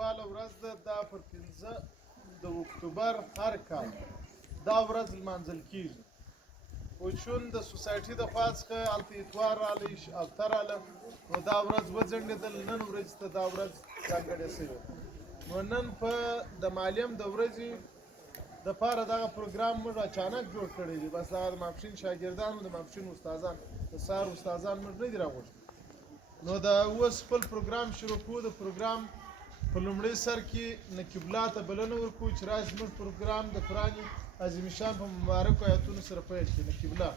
نړیواله ورځ ده دا پر 15 د اکتوبر هر کال دا ورځ لمانځل کیږي خو چون د سوسایټي د خوا څخه هلته اتوار رالی هفته راله نو دا ورځ وځنډېدل نن ورځې ته دا ورځ ځانګړې شوې نو نن په د معلم د ورځې دپاره دغه پروګرام موږ اچانک جوړ کړی دی بس دغه د ماپښین شاګردانو د ماپښین استادان د سهار استادان موږ نه دي راغوښتي نو د اوس خپل پروګرام شروع کوو د پروګرام په لومړي سر کې نقیب الله ته بلنه ورکوو چې راشي زموږ پروګرام د قرآن عظیم شان په مبارکو آیتونو سره پیل کړي نقیب الله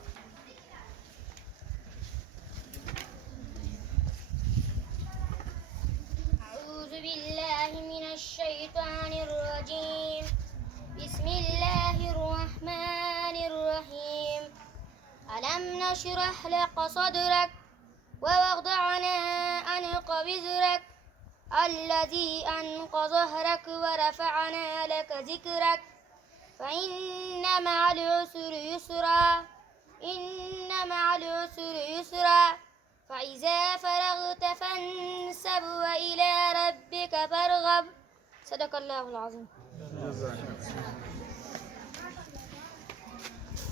أعوذ بالله من الشيطان الرجيم بسم الله الرحمن الرحيم ألم نشرح لك صدرك ووضعنا عنك وزرك الذي أنقض ظهرك ورفعنا لك ذكرك فإن مع العسر يسرا إن مع العسر يسرا فإذا فرغت فانصب وإلى ربك فارغب صدق الله العظيم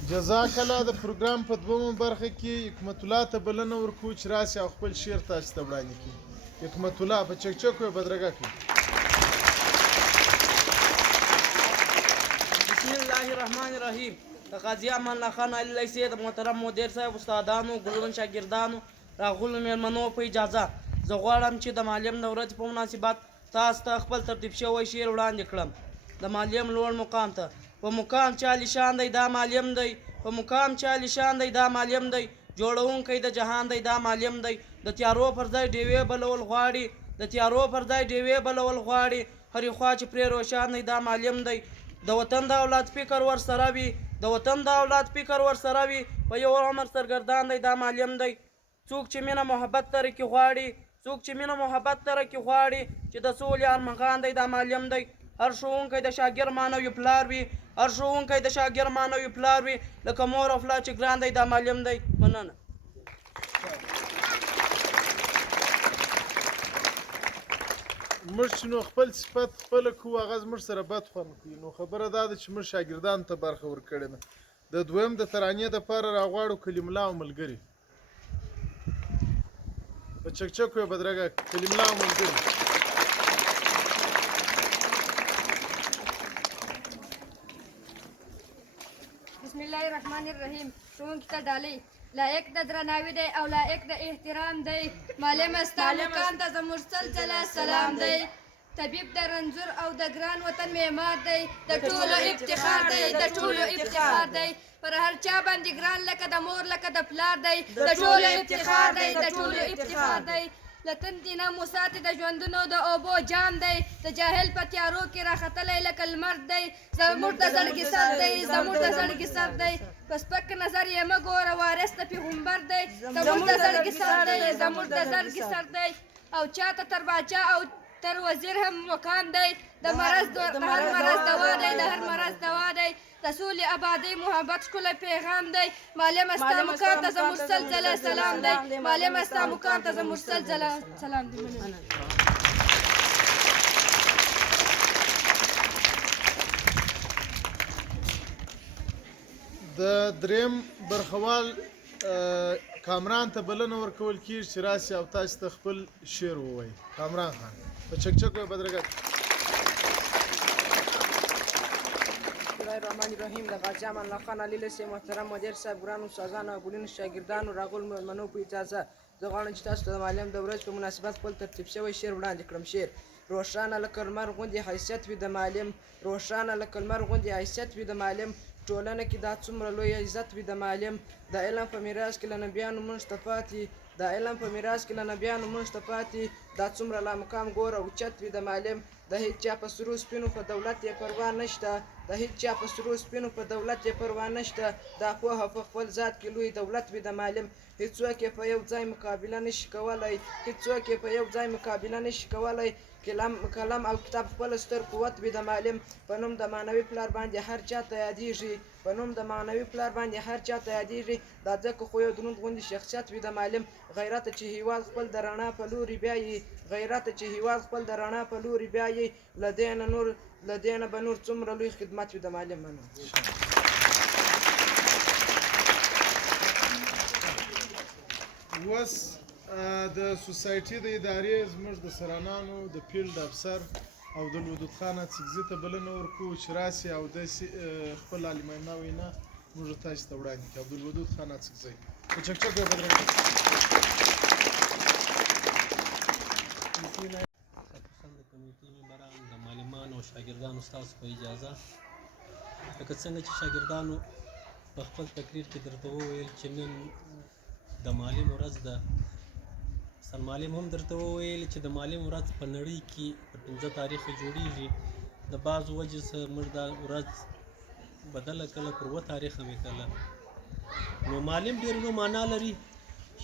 جزاک الله د پروګرام په دومره برخه کې حکمت الله ته بلنه ورکوو چې راشي او خپل شعر تاسو ته وړاندې کړي حکمت الله په چکچکو یې بدرګه کړي بسم الله الرحمن الرحیم د قاضي امان الله خان علي لیثي د محترم مدیر صاحب استادانو ګلون شاګردانو راغلو میلمنو په اجازه زه غواړم چې د معلم د ورځې په مناسبت تاسو ته خپل ترتیب شوی شعر وړاندې کړم د معلم لوړ مقام ته په مقام چې عالیشان دی دا معلم دی په مقام چې عالیشان دی دا معلم دی جوړونکی د جهان دی دا معلم دی د تیارو پر ځای ډیوې بلول غواړي د تیارو پر ځای ډیوې بلول غواړي هرې خوا چې پرې روشان دی دا معلم دی د وطن د اولاد فکر ورسره وي د وطن د اولاد فکر ورسره وي په یو عمر سرګردان دی دا معلم دی څوک چې مینه محبت ترکې غواړي څوک چې مینه محبت ترکې غواړي چې د سولې ارمغان دی دا معلم دی هر ښوونکی د شاګرد معنوي پلار وي هر ښوونکی د شاګرد معنوي پلار وي لکه مور او پلار چې ګران دی دا معلم دی مننه موږ چې نو خپل صفت خپله کوو هغه زموږ سره بد خوند کوي نو خبره دا ده چې موږ شاګردانو ته برخه ورکړې ده د دویم د ترانې دپاره راغواړو کلیم الله او ملګري په چکچکو یې بدرګه کلیم الله او ملګري بسم الله الرحمن الرحیم ښوونکي ته ډالۍ لایق د درناوي دی او لایق د احترام دی معلم ستا مقام ته زموږ سلسله سلام دی طبیب د رنځور او د ګران وطن معمار دی د ټولو افتخار دی د ټولو افتخار دی پر هر چا باندې ګران لکه د مور لکه د پلار دی د ټولو افتخار دی د ټولو افتخار دی له تندې نه مو ساتي د ژوندونو د اوبو جام دی د جاهل په تیارو کې راختلی لکه لمر دی زموږ د زړګي سر دی زموږ د زړګي سر دی په سپک نظر یې مه ګوره وارث د پیغمبر دی زموږ د زړګي سر دی زموږ د زړګي سر دی او چاته تر باچا او تر وزیر هم مقام دی د هر مرض دوا دی د هر مرض دوا دی د سولې ابادۍ محبت ښکلی پیغام دی معلم ستا مقام ته زموږ سلسله سلام دی معلم ستا مقام ته زموږ سلسله سلام دی د دریم برخوال کامران ته بلنه ورکول کېږي چې راسي او تاسو ته خپل شعر ووایي کامران خان په چکچکو یې بدرګه بسم الله الرحمن الرحیم د قاضي امان الله خان علي لیثي محترم مدیر صاحب ګرانو استادانو او ګلونو شاګردانو راغلو میلمنو په اجازه زه غواړم چې تاسو ته د معلم د ورځې په مناسبت خپل ترتیب شوی شعر وړاندې کړم شعر روښانه لکه لمر غوندې حیثیت وي د معلم روښانه لکه لمر غوندې حیثیت وي د معلم ټولنه کې دا څومره لوی عزت وي د معلم د علم په میراث کې له نبیانو موږ ته پاتې د علم په میراث کې له نبیانو موږ ته پاتې دا څومره لا مقام ګوره اوچت وي د معلم د هیڅ چا په سرو سپینو په دولت یې پروا نشته د هیڅ چا په سرو سپینو په دولت یې پروا نشته دا پوهه په خپل ذات کې لوی دولت وي د معلم هیڅوک یې په یو ځای مقابله نشي کولی هیڅوک یې په یو ځای مقابله نشي کولی قلم او کتاب خپل ستر قوت وي د معلم په نوم د معنوي پلار باندې هر چا ته یادېږي په نوم د معنوي پلار باندې هر چا ته یادېږي دا ځکه خو یو دروند غوندې شخصیت وي د معلم غیرت چې هیواد خپل د رڼا په لوري بیایي غیرت چې هیواد خپل د رڼا په لوري بیایي له دې نه به نور څومره لوی خدمت وي د معلم مننه. اوس د سوسایټي د ادارې زموږ د سرانانو د فیلډ افسر عبدالودود خان اڅکزي ته بلنه ورکوو چې راسي او داسې خپل عالمانه وینا موږ تاسو ته وړاندې کړي. عبدالودود خان اڅکزي په چکچک یې بدرګه. د کمیټې ممبران، د معلمانو او شاګردانو ستاسو په اجازه، لکه څنګه چې شاګردانو په خپل تقریر کې درته وویل چې نن د معلم ورځ ده، سن معلم هم درته وویل چې د معلم ورځ په نړۍ کې په 15 تاریخ جوړیږي. د بعضو وجې سره موږ دا ورځ بدله کله پر 7 تاریخه مې کله. نو معلم ډېر لوی معنا لري.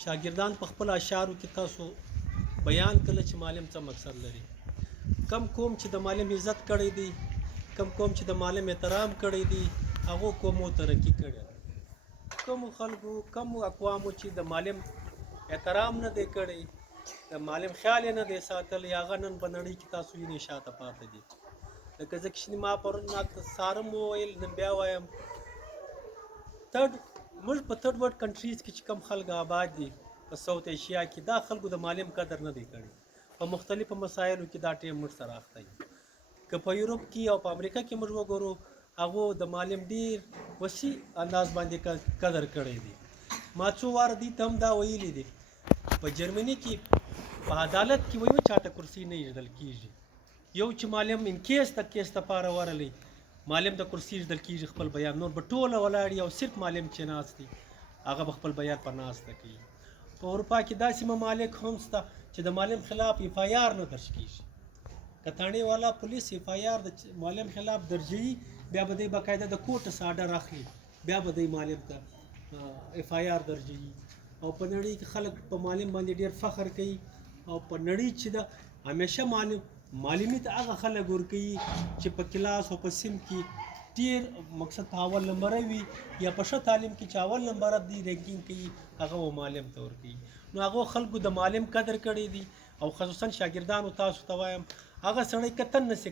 شاګردان په خپل اشعارو کې تاسو بیان کړل چې معلم څه مقصد لري. کم قوم چې د معلم عزت کړی دی، کم قوم چې د معلم احترام کړی دی، هغو قومو ترقي کړی. کومو خلکو کومو اقوامو چې د معلم احترام نه دی کړی، د معلم خیال یې نه دی ساتلی، هغه نن په نړۍ کې تاسو وینئ شاته پاتې دي. لکه ځکه چې ما پرون سارم وویل، نن بیا وایم، موږ په تھرډ ورلډ کنټریز کې چې کوم خلک آباد دي په ساوت ایشیا کې، دا خلکو د معلم قدر نه دی کړی. په مختلفو مسایلو کې دا ټیم موږ سره اخته دي. که په یورپ کې او په امریکا کې موږ وګورو، هغو د معلم ډېر وسیع انداز باندې قدر کړی دی. ما څو واره دې ته هم دا ویلي دي، په جرمني کې په عدالت کې وایي چاته کرسي نه ایږدل کېږي. یو چې معلم انکیس د کیس دپاره ورغلی، معلم د کرسي ایږدل کېږي خپل بیان، نور به ټوله ولاړ او صرف معلم چې ناست دی هغه به خپل بیان په ناسته کوي. په اروپا کې داسې ممالک هم شته چې د معلم خلاف اف آی آر نه درج کېږي. که تاڼې والا پولیس اف آی آر د معلم خلاف درجوي، بیا به دی باقاعده د کوټس آرډر اخلي، بیا به دی معلم ته اف آی آر درجوي. او په نړۍ کې خلک په معلم باندې ډېر فخر کوي. او په نړۍ چې ده همیشه معلمي ته هغه خلک ورکوي چې په کلاس او په سیم کې ډېر مقصد په اول نمبر وي، یا په ښه تعلیم کې چې اول نمبر دی رینکینګ کوي، هغه و معلم ته ورکوي. نو هغو خلکو د معلم قدر کړی دی. او خصوصا شاګردانو تاسو ته وایم، هغه سړی کتن نسي